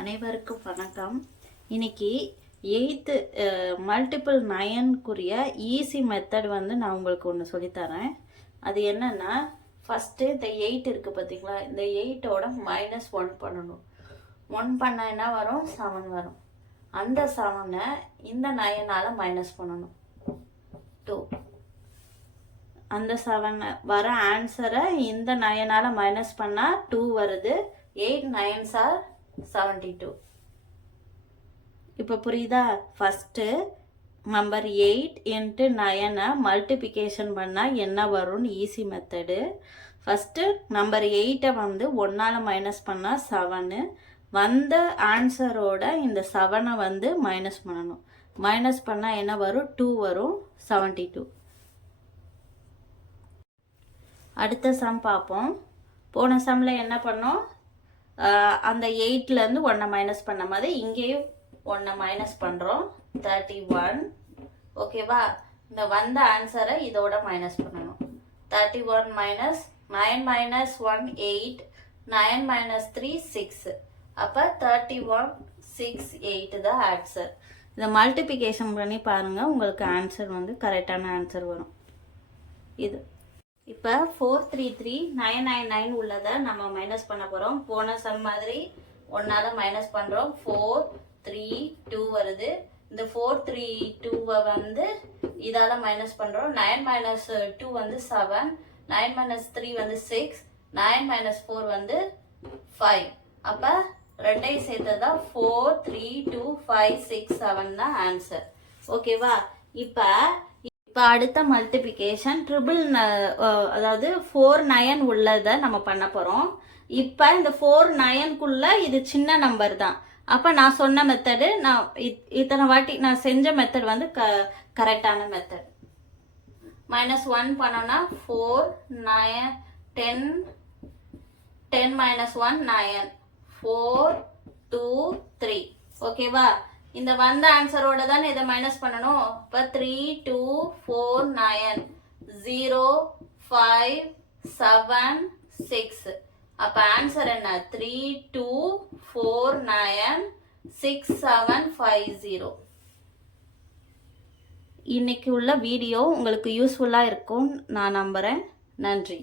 அனைவருக்கும் வணக்கம். இன்னைக்கு 8th மல்டிபிள் 9க்குரிய ஈஸி மெத்தட் நான் உங்களுக்கு ஒன்று சொல்லித்தரேன். அது என்னன்னா, ஃபஸ்ட்டு இந்த 8 இருக்குது பார்த்தீங்களா, இந்த 8ஓட -1 பண்ணணும். 1 பண்ணால் என்ன வரும்? 7 வரும். அந்த 7ஐ இந்த 9ஆல் மைனஸ் பண்ணணும், 2. அந்த 7 வர ஆன்சரை இந்த 9ஆல் மைனஸ் பண்ணால் 2 வருது. 8 9s are 72. இப்போ புரியுதா? ஃபஸ்ட்டு நம்பர் 8 இன்ட்டு 9 மல்டிபிகேஷன் பண்ணால் என்ன வரும்னு ஈஸி மெத்தடு. ஃபஸ்ட்டு நம்பர் 8ஐ 1ஆல் மைனஸ் பண்ணால் 7, வந்த ஆன்சரோட இந்த 7ஐ மைனஸ் பண்ணணும். மைனஸ் பண்ணால் என்ன வரும்? 2 வரும், 72. அடுத்த சம் பார்ப்போம். போன சம்மில் என்ன பண்ணோம்? அந்த 8லேருந்து 1 மைனஸ் பண்ண மாதிரி இங்கேயும் 1 மைனஸ் பண்ணுறோம், 31. ஓகேவா? இந்த வந்த ஆன்சரை இதோட மைனஸ் பண்ணணும். 31 மைனஸ் 9 மைனஸ் 1 8, 9 மைனஸ் 3 6. அப்போ 31 6 8 தான் ஆன்சர். இதை மல்டிபிகேஷன் பண்ணி பாருங்கள், உங்களுக்கு ஆன்சர் கரெக்டான ஆன்சர் வரும். இது இப்போ 433 999 உள்ளதை நம்ம மைனஸ் பண்ண போகிறோம். போன சம் மாதிரி 1ஆல் மைனஸ் பண்ணுறோம். 432 வருது. இந்த 432ஐ இதால் மைனஸ் பண்ணுறோம். 9 மைனஸ் 2 7, 9 மைனஸ் 3 6, 9 மைனஸ் 4 5. அப்போ ரெண்டையும் சேர்த்ததான் 4 3 2 5 6 7 தான் ஆன்சர். ஓகேவா? இப்போ அடுத்த மல்டிபிகேஷன் ட்ரிபிள், அதாவது 4 9 உள்ளதை நம்ம பண்ண போகிறோம். இப்போ இந்த 4 9க்குள்ள இது சின்ன நம்பர் தான். அப்போ நான் சொன்ன மெத்தடு, நான் இத்தனை வாட்டி நான் செஞ்ச மெத்தட் கரெக்டான மெத்தட். -1 பண்ணோன்னா 4 9 10, 10 minus 1 9, 4 2 3. ஓகேவா? இந்த வந்த ஆன்சரோட தான் இதை மைனஸ் பண்ணணும். இப்போ 3 2 4 9 0 5 7 6. அப்போ ஆன்சர் என்ன? 3 2 4 9 6 7 5 0. இன்னைக்கு உள்ள வீடியோ உங்களுக்கு யூஸ்ஃபுல்லாக இருக்கும் நான் நம்புகிறேன். நன்றி.